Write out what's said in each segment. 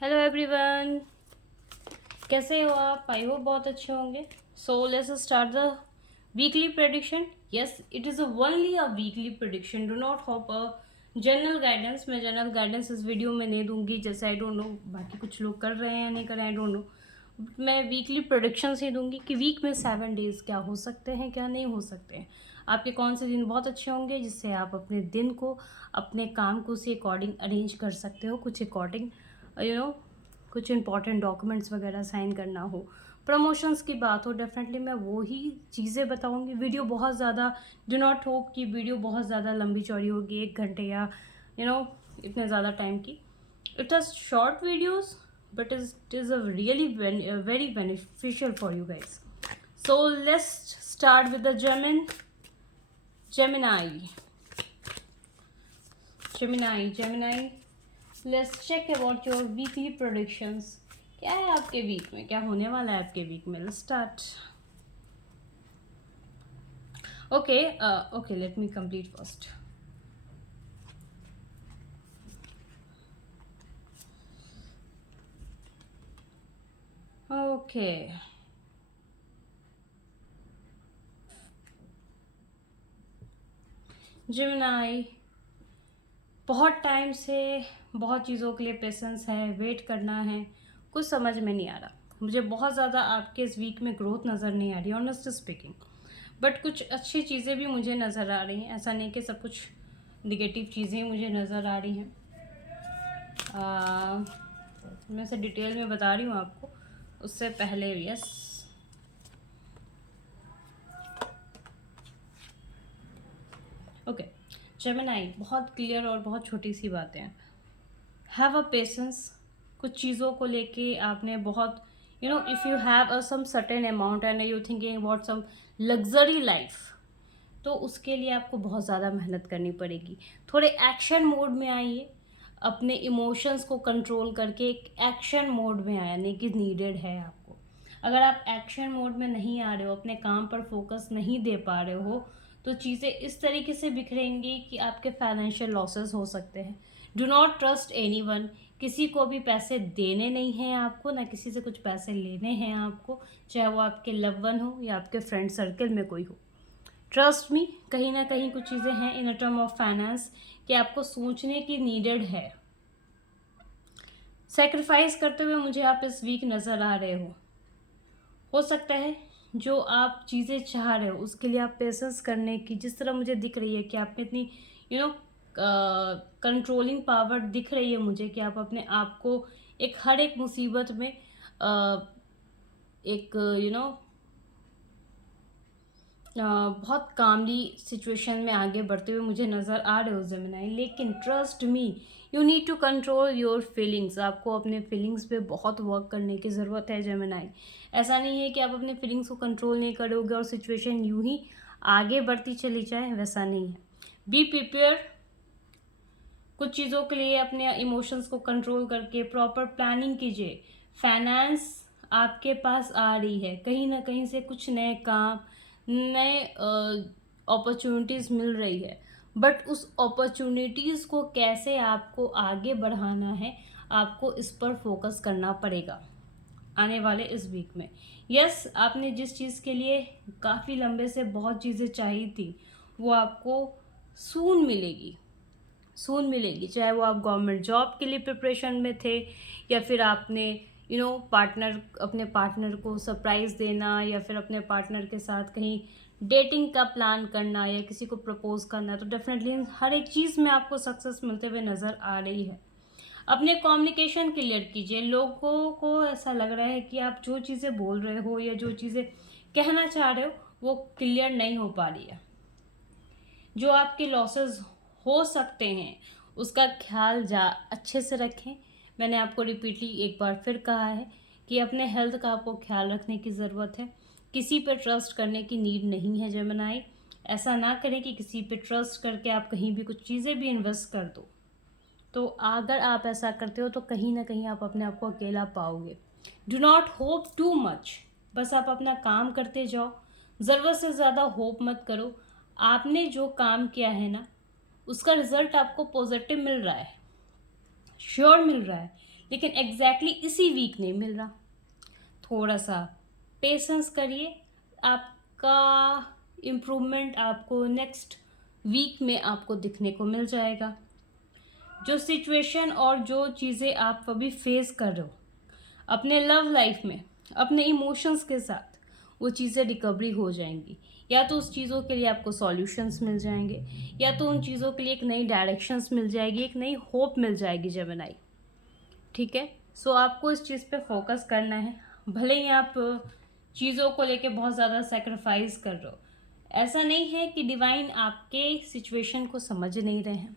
Hello everyone, कैसे हो आप? आई होप बहुत अच्छे होंगे। So let's start the weekly prediction. Yes, it is only a weekly prediction, do not hope a general guidance. मैं general guidance इस video में नहीं दूंगी, जैसे आई डोंट नो बाकी कुछ लोग कर रहे हैं या नहीं कर रहे हैं, आई डोंट नो। मैं वीकली प्रोडिक्शन ही दूंगी कि वीक में 7 डेज क्या हो सकते हैं, क्या नहीं हो सकते हैं। आपके कौन से दिन बहुत अच्छे होंगे जिससे आप अपने दिन को, अपने काम को उसी अकॉर्डिंग अरेंज कर सकते हो। कुछ अकॉर्डिंग कुछ इंपॉर्टेंट डॉक्यूमेंट्स वगैरह साइन करना हो, प्रमोशंस की बात हो, डेफिनेटली मैं वो ही चीज़ें बताऊंगी। वीडियो बहुत ज़्यादा, डू नॉट होप कि वीडियो बहुत ज़्यादा लंबी चौड़ी होगी, 1 घंटे या इतने ज़्यादा टाइम की। It is short videos but it is a really very beneficial for you guys. So let's start with the Gemini. Let's check about your weekly predictions. क्या है आपके वीक में, क्या होने वाला है आपके वीक में? Let's start. Okay, let me complete first. Okay. Gemini, बहुत टाइम से बहुत चीज़ों के लिए पेशेंस है, वेट करना है, कुछ समझ में नहीं आ रहा। मुझे बहुत ज़्यादा आपके इस वीक में ग्रोथ नज़र नहीं आ रही, ऑनेस्टली स्पीकिंग। बट कुछ अच्छी चीज़ें भी मुझे नज़र आ रही हैं, ऐसा नहीं कि सब कुछ निगेटिव चीज़ें मुझे नज़र आ रही हैं। मैं से डिटेल में बता रही हूँ आपको, उससे पहले यस। ओके, जेमिनाई, बहुत क्लियर और बहुत छोटी सी बातें हैं। Have a patience. कुछ चीज़ों को लेके आपने बहुत if you have a some certain amount and you thinking about some luxury life, तो उसके लिए आपको बहुत ज़्यादा मेहनत करनी पड़ेगी। थोड़े एक्शन मोड में आइए, अपने इमोशंस को कंट्रोल करके एक एक्शन मोड में आने की नीडेड है आपको। अगर आप एक्शन मोड में नहीं आ रहे हो, अपने काम पर फोकस नहीं दे पा रहे हो, तो चीज़ें इस तरीके से बिखरेंगी कि आपके फाइनेंशियल लॉसेस हो सकते हैं। Do not trust any one. किसी को भी पैसे देने नहीं हैं आपको, ना किसी से कुछ पैसे लेने हैं आपको, चाहे वो आपके लव वन हो या आपके फ्रेंड सर्कल में कोई हो। ट्रस्ट मी, कहीं ना कहीं कुछ चीज़ें हैं इन टर्म ऑफ फाइनेंस कि आपको सोचने की नीडेड है। सेक्रीफाइस करते हुए मुझे आप इस वीक नज़र आ रहे हो सकता है जो आप चीज़ें चाह रहे हो उसके लिए आप पेशेंस करने की, जिस तरह मुझे दिख रही है कि आप में इतनी कंट्रोलिंग पावर दिख रही है मुझे, कि आप अपने आप को एक हर एक मुसीबत में एक बहुत कामली सिचुएशन में आगे बढ़ते हुए मुझे नज़र आ रहे हो जेमिनाई। लेकिन trust me, you need to control your feelings. आपको अपने फीलिंग्स पे बहुत वर्क करने की ज़रूरत है जेमिनाई। ऐसा नहीं है कि आप अपने फीलिंग्स को कंट्रोल नहीं करोगे और सिचुएशन यूं ही आगे बढ़ती चली जाए, वैसा नहीं है। Be prepare. कुछ चीज़ों के लिए अपने इमोशंस को कंट्रोल करके प्रॉपर प्लानिंग कीजिए। फाइनेंस आपके पास आ रही है, कहीं ना कहीं से कुछ नए काम, नए अपॉर्चुनिटीज़ मिल रही है। बट उस अपॉर्चुनिटीज़ को कैसे आपको आगे बढ़ाना है, आपको इस पर फोकस करना पड़ेगा आने वाले इस वीक में। यस, आपने जिस चीज़ के लिए काफ़ी लंबे से बहुत चीज़ें चाहिए थी, वो आपको सून मिलेगी। चाहे वो आप गवर्नमेंट जॉब के लिए प्रिपरेशन में थे, या फिर आपने अपने पार्टनर को सरप्राइज़ देना, या फिर अपने पार्टनर के साथ कहीं डेटिंग का प्लान करना, या किसी को प्रपोज करना, तो डेफिनेटली हर एक चीज़ में आपको सक्सेस मिलते हुए नज़र आ रही है। अपने कम्युनिकेशन क्लियर कीजिए। लोगों को ऐसा लग रहा है कि आप जो चीज़ें बोल रहे हो या जो चीज़ें कहना चाह रहे हो वो क्लियर नहीं हो पा रही है। जो आपके लॉसेस हो सकते हैं उसका ख्याल अच्छे से रखें। मैंने आपको रिपीटली एक बार फिर कहा है कि अपने हेल्थ का आपको ख्याल रखने की ज़रूरत है। किसी पे ट्रस्ट करने की नीड नहीं है जेमिनाई। ऐसा ना करें कि किसी पे ट्रस्ट करके आप कहीं भी कुछ चीज़ें भी इन्वेस्ट कर दो। तो अगर आप ऐसा करते हो तो कहीं ना कहीं आप अपने आप को अकेला पाओगे। Do not hope too much. बस आप अपना काम करते जाओ, ज़रूरत से ज़्यादा होप मत करो। आपने जो काम किया है ना, उसका रिजल्ट आपको पॉजिटिव मिल रहा है, श्योर मिल रहा है। लेकिन एग्जैक्टली इसी वीक नहीं मिल रहा। थोड़ा सा पेशेंस करिए, आपका इम्प्रूवमेंट आपको नेक्स्ट वीक में आपको दिखने को मिल जाएगा। जो सिचुएशन और जो चीज़ें आप अभी फेस कर रहे हो अपने लव लाइफ में, अपने इमोशंस के साथ, वो चीज़ें रिकवरी हो जाएंगी। या तो उस चीज़ों के लिए आपको सॉल्यूशंस मिल जाएंगे, या तो उन चीज़ों के लिए एक नई डायरेक्शंस मिल जाएगी, एक नई होप मिल जाएगी जेमिनी। ठीक है, सो आपको इस चीज़ पे फोकस करना है। भले ही आप चीज़ों को लेके बहुत ज़्यादा सेक्रीफाइस कर रहे हो, ऐसा नहीं है कि डिवाइन आपके सिचुएशन को समझ नहीं रहे हैं,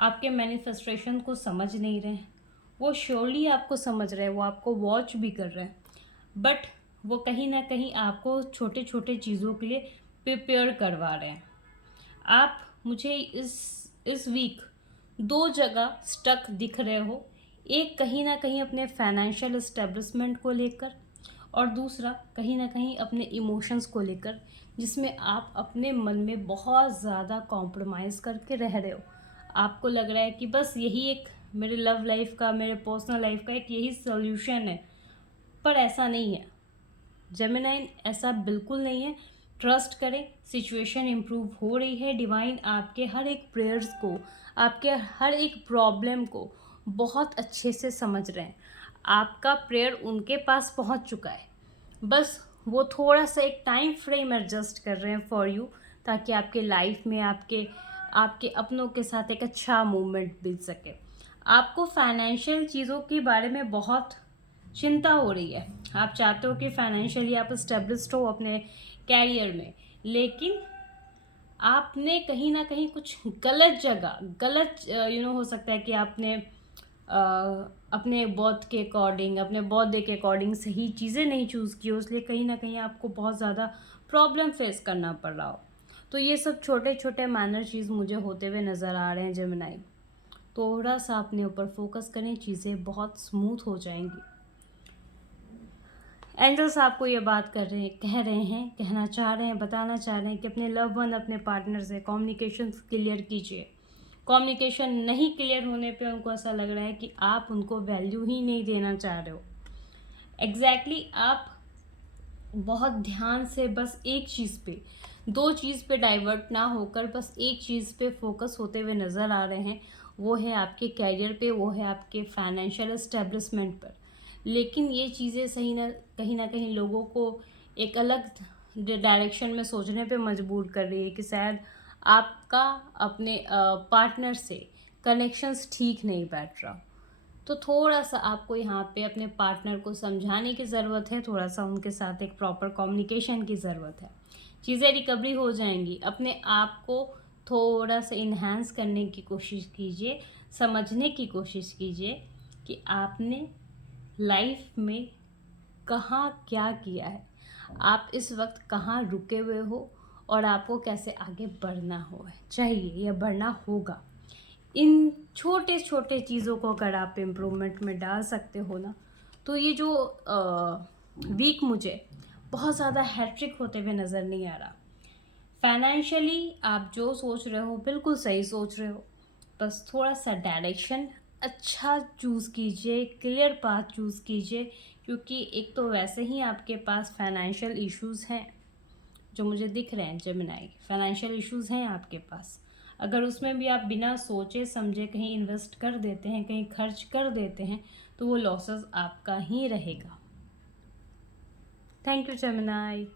आपके मैनिफेस्टेशन को समझ नहीं रहे हैं। वो श्योरली आपको समझ रहे हैं, वो आपको वॉच भी कर रहे हैं, बट वो कहीं ना कहीं आपको छोटे छोटे चीज़ों के लिए प्रिपेयर करवा रहे हैं। आप मुझे इस वीक 2 जगह स्टक दिख रहे हो। एक कहीं ना कहीं अपने फाइनेंशियल एस्टेब्लिशमेंट को लेकर, और दूसरा कहीं ना कहीं अपने इमोशंस को लेकर, जिसमें आप अपने मन में बहुत ज़्यादा कॉम्प्रोमाइज़ करके रह रहे हो। आपको लग रहा है कि बस यही एक मेरे लव लाइफ का, मेरे पर्सनल लाइफ का एक यही सॉल्यूशन है, पर ऐसा नहीं है जेमिनी, ऐसा बिल्कुल नहीं है। ट्रस्ट करें, सिचुएशन इम्प्रूव हो रही है। डिवाइन आपके हर एक प्रेयर्स को, आपके हर एक प्रॉब्लम को बहुत अच्छे से समझ रहे हैं। आपका प्रेयर उनके पास पहुंच चुका है, बस वो थोड़ा सा एक टाइम फ्रेम एडजस्ट कर रहे हैं फॉर यू, ताकि आपके लाइफ में आपके आपके अपनों के साथ एक अच्छा मूवमेंट बीत सके। आपको फाइनेंशियल चीज़ों के बारे में बहुत चिंता हो रही है। आप चाहते हो कि फाइनेंशियली आप स्टेब्लिश्ड हो अपने कैरियर में, लेकिन आपने कहीं ना कहीं कुछ गलत जगह, गलत हो सकता है कि आपने अपने बर्थ के अकॉर्डिंग, अपने बर्थडे के अकॉर्डिंग सही चीज़ें नहीं चूज़ की हो, इसलिए कहीं ना कहीं आपको बहुत ज़्यादा प्रॉब्लम फेस करना पड़ रहा हो। तो ये सब छोटे छोटे माइनर चीज़ मुझे होते हुए नज़र आ रहे हैं जेमिनी। थोड़ा सा अपने ऊपर फोकस करें, चीज़ें बहुत स्मूथ हो जाएंगी। एंजल्स आपको ये बात कह रहे हैं, कहना चाह रहे हैं, बताना चाह रहे हैं कि अपने लव वन, अपने पार्टनर से कम्युनिकेशन क्लियर कीजिए। कम्युनिकेशन नहीं क्लियर होने पे उनको ऐसा लग रहा है कि आप उनको वैल्यू ही नहीं देना चाह रहे हो। एग्जैक्टली आप बहुत ध्यान से बस एक चीज़ पे, 2 चीज़ पे डाइवर्ट ना होकर बस एक चीज़ पे फोकस होते हुए नज़र आ रहे हैं। वो है आपके कैरियर पे, वो है आपके फाइनेंशियल एस्टेब्लिशमेंट पर। लेकिन ये चीज़ें कहीं ना कहीं लोगों को एक अलग डायरेक्शन में सोचने पे मजबूर कर रही है कि शायद आपका अपने पार्टनर से कनेक्शंस ठीक नहीं बैठ रहा। तो थोड़ा सा आपको यहाँ पे अपने पार्टनर को समझाने की ज़रूरत है, थोड़ा सा उनके साथ एक प्रॉपर कम्युनिकेशन की ज़रूरत है। चीज़ें रिकवरी हो जाएंगी। अपने आप को थोड़ा सा इन्हांस करने की कोशिश कीजिए, समझने की कोशिश कीजिए कि आपने लाइफ में कहाँ क्या किया है, आप इस वक्त कहाँ रुके हुए हो, और आपको कैसे आगे बढ़ना हो चाहिए या बढ़ना होगा। इन छोटे छोटे चीज़ों को अगर आप इम्प्रूवमेंट में डाल सकते हो ना, तो ये जो वीक मुझे बहुत ज़्यादा हैट्रिक होते हुए नज़र नहीं आ रहा। फाइनेंशियली आप जो सोच रहे हो बिल्कुल सही सोच रहे हो, बस थोड़ा सा डायरेक्शन अच्छा चूज़ कीजिए, क्लियर पाथ चूज़ कीजिए, क्योंकि एक तो वैसे ही आपके पास फाइनेंशियल इश्यूज़ हैं जो मुझे दिख रहे हैं जेमिनी। फाइनेंशियल इश्यूज़ हैं आपके पास, अगर उसमें भी आप बिना सोचे समझे कहीं इन्वेस्ट कर देते हैं, कहीं खर्च कर देते हैं, तो वो लॉसेस आपका ही रहेगा। Thank you Gemini.